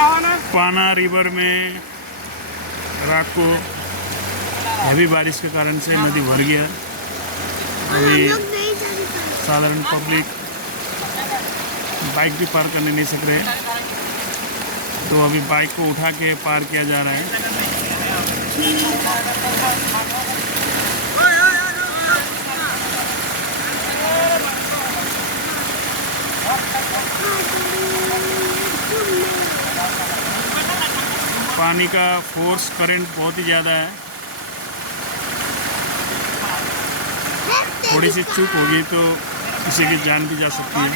पाना रिवर में रात को हैवी बारिश के कारण से नदी भर गया। अभी साधारण पब्लिक बाइक भी पार करने नहीं सक रहे, तो अभी बाइक को उठा के पार किया जा रहा है। पानी का फोर्स करंट बहुत ही ज़्यादा है। थोड़ी सी चूक होगी तो किसी की जान भी जा सकती है।